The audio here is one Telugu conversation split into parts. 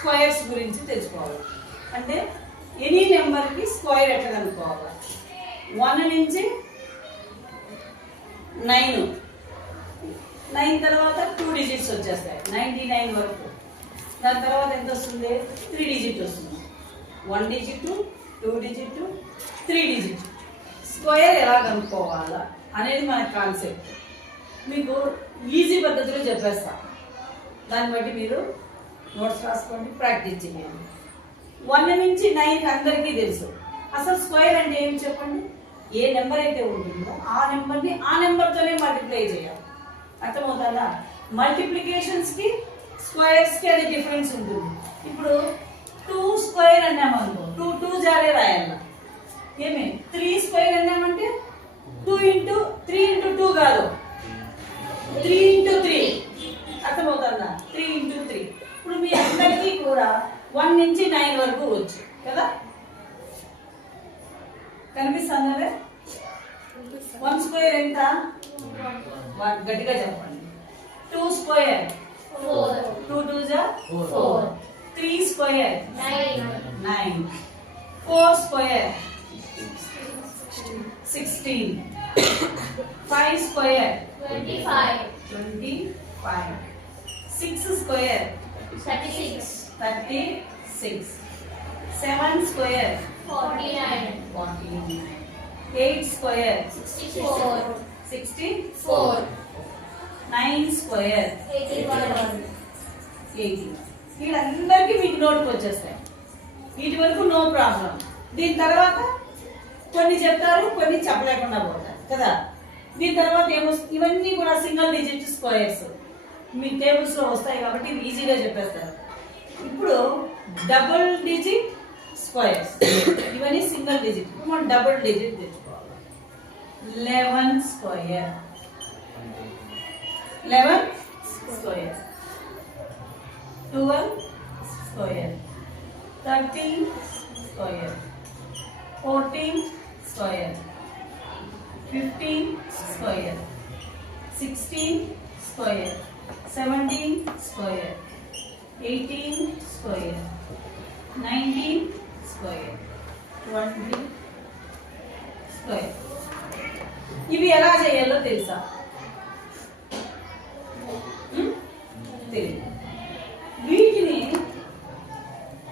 స్క్వేర్స్ గురించి తెలుసుకోవాలి. అంటే ఎనీ నెంబర్కి స్క్వేర్ ఎట్లా కనుక్కోవాలి. 1 నుంచి 9 తర్వాత 2 డిజిట్స్ వచ్చేస్తాయి 99 వరకు. దాని తర్వాత ఎంత వస్తుంది? 3 డిజిట్ వస్తుంది. 1 డిజిట్, 2 డిజిట్, 3 డిజిట్. స్క్వేర్ ఎలా కనుక్కోవాలా అనేది మన కాన్సెప్ట్. మీకు ఈజీ పద్ధతిలో చెప్పేస్తా. దాన్ని బట్టి మీరు నోట్స్ రాసుకోండి, ప్రాక్టీస్ చేయండి. 1 నుంచి 9 అందరికీ తెలుసు. అసలు స్క్వేర్ అంటే ఏం చెప్పండి? ఏ నెంబర్ అయితే ఉంటుందో ఆ నెంబర్ని ఆ నెంబర్తోనే మల్టిప్లై చేయాలి. అర్థమవుతుందా? మల్టిప్లికేషన్స్కి స్క్వేర్స్కి అది డిఫరెన్స్ ఉంటుంది. ఇప్పుడు 2 స్క్వేర్ అన్నామనుకో 2 జాలే రాయాల. ఏమి 3 స్క్వేర్ అన్నామంటే 2 ఇంటూ 3 ఇంటూ 2 కాదు, 3 ఇంటూ 3. అర్థమవుతుందా? 3 ఇంటూ 3. ఇప్పుడు మీ అందరికీ కూడా 1 నుంచి 9 వరకు వచ్చు కదా? కనిపిస్తుందా? 1 స్క్వేర్ ఎంత? గట్టిగా చెప్పండి. 2 స్క్వేర్ 2 2 జా 4. 3 square 9. 4 square 16. 5 square 25. 6 square 36. 7 square 49. 8 square 64. 9 square 80. వీళ్ళందరికీ మీకు నోట్కి వచ్చేస్తాయి. వీటి వరకు నో ప్రాబ్లం. దీని తర్వాత కొన్ని చెప్తారు, కొన్ని చెప్పలేకుండా పోతారు కదా. దీని తర్వాత ఏమొస్తుంది? ఇవన్నీ కూడా సింగిల్ డిజిట్ స్క్వేర్స్ మీ టేబుల్స్ లో వస్తాయి కాబట్టి ఈజీగా చెప్పేస్తారు. ఇప్పుడు డబుల్ డిజిట్ స్క్వేర్స్ ఇవన్నీ సింగిల్ డిజిట్. మనం డబుల్ డిజిట్ తెచ్చుకోవాలి. 11 square 11 square 12 square 13 square 14 square 15 square 16 square 17 square 18 square 19 square 20 square. ఇవి ఎలా చేయాలో తెలుసా? తెలియదు. వీటిని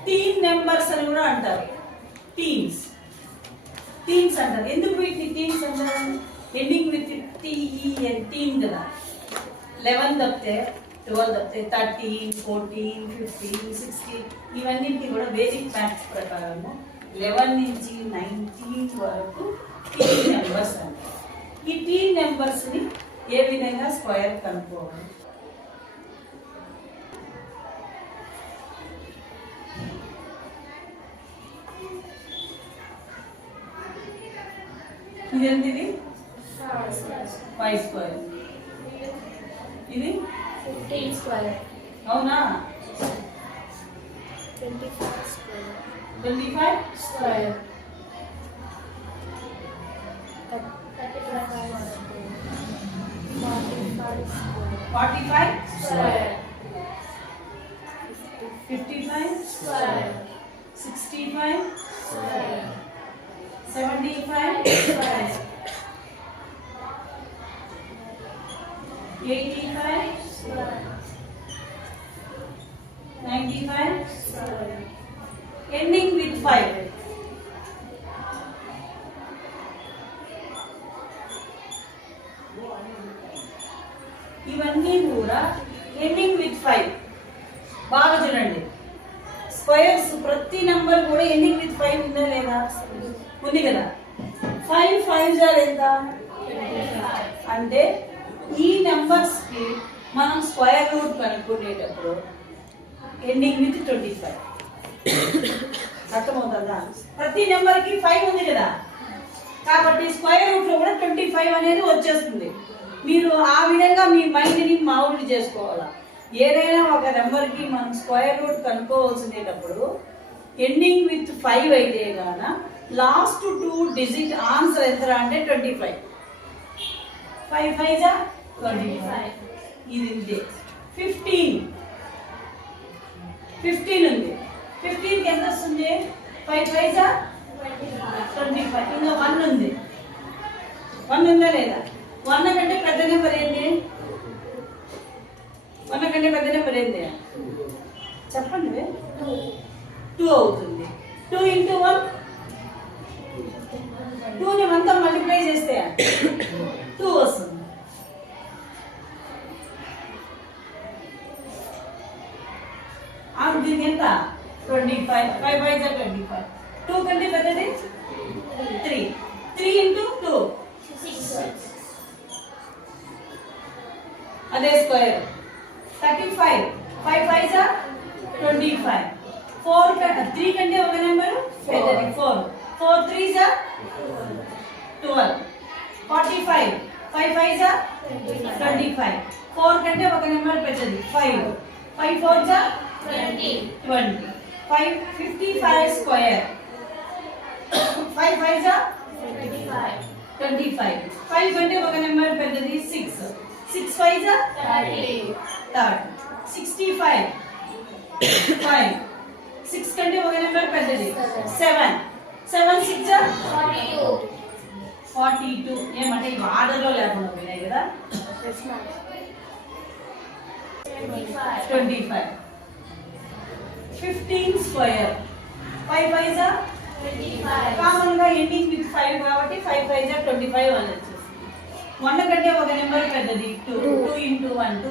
టీమ్ నెంబర్స్ అని కూడా అంటారు. టీమ్స్ అంటారు. ఎందుకు వీటిని టీమ్స్ అంటారు? ఎండింగ్ విత్ టీఈఎన్ టీమ్ కదా. 11 తప్పితే 12 తప్పితే 13, 14, 15, 16 ఇవన్నింటినీ కూడా బేసిక్ మ్యాథ్స్ ప్రకారము 11 నుంచి 19 వరకు టీమ్ నెంబర్స్ అంటారు. ఈ టీమ్ నెంబర్స్ ని ఏ విధంగా స్క్వేర్ కనుక్కోవాలి? ఇదేంటిది? 5 స్క్వేర్. ఇది 15 స్క్వేర్. అవునా? 25 square. 25 square. 45 square. 55 square. 65 square. 75 square. 85 square. 95 square. Ending with 5. ఇవన్నీ కూడా ఎండింగ్ విత్ 5. బాగా చూడండి. స్క్వేర్స్ ప్రతి నంబర్ కూడా ఎండింగ్ విత్ 5 ఉందా లేదా? ఉంది కదా. 5 5 జార్ ఎంత? అంటే ఈ నెంబర్స్ కి మనం స్క్వేర్ రూట్ కనుక్కునేటప్పుడు ఎండింగ్ విత్ 25. అర్థమవుతుందా? ప్రతి నెంబర్ కి 5 ఉంది కదా, కాబట్టి స్క్వేర్ రూట్ లో కూడా 25 అనేది వచ్చేస్తుంది. మీరు ఆ విధంగా మీ మైండ్ ని మామూలు చేసుకోవాలా. ఏదైనా ఒక నెంబర్ కి మనం స్క్వేర్ రూట్ కనుక్కోవాల్సినప్పుడు ఎండింగ్ విత్ 5 అయితే గాన లాస్ట్ 2 డిజిట్ ఆన్సర్ ఎంత అంటే 25. 5 5 జా 25. ఇది 15. 15 ఉంది. 15 కి ఎంత వస్తుంది? 5 5 జా 25. ఇంకా 1 ఉంది. 1 ఉందా లేదా? 1 కంటే పెద్ద నెంబర్ ఏంటి? 1 కంటే పెద్ద నెంబర్ ఏంటి? చెప్పండి. 2 అవుతుంది. 2 ఇంటూ 1 2ని 1తో మల్టిప్లై చేస్తే 2 వస్తుంది. దీనికి ఎంత? 25. 5 5 జా 25. 2 కంటే పెద్దది 3. 3 ఇంటూ 2 అదే స్క్వేర్. 35. 5 5 జా 25. 3 కంటే ఒక నెంబర్ పెద్దది 4. 4 3 జా 12. 45. 5 5 జా 25. 4 కంటే ఒక నెంబర్ పెద్దది 5. 5 4 జా 20. 5 55 స్క్వేర్. 5 5 జా 25. 5 కంటే ఒక నెంబర్ పెద్దది 6. 6 5 జా 30. 65. 5. 6 కంటే ఒక నెంబర్ పెద్దది 7. 7 6 జా 42. ఏమంటే ఇవి ఆర్డర్లో లేకుండా పోయినాయి కదా. 25. 15 స్క్వేర్. 5 5 జా 25. కామన్ గా ఎండింగ్ విత్ 5 కాబట్టి 5 5 జా 25 అని వచ్చేసింది. 1 కంటే ఒక నెంబర్ పెద్దది 2. 2 ఇంటూ 1 2.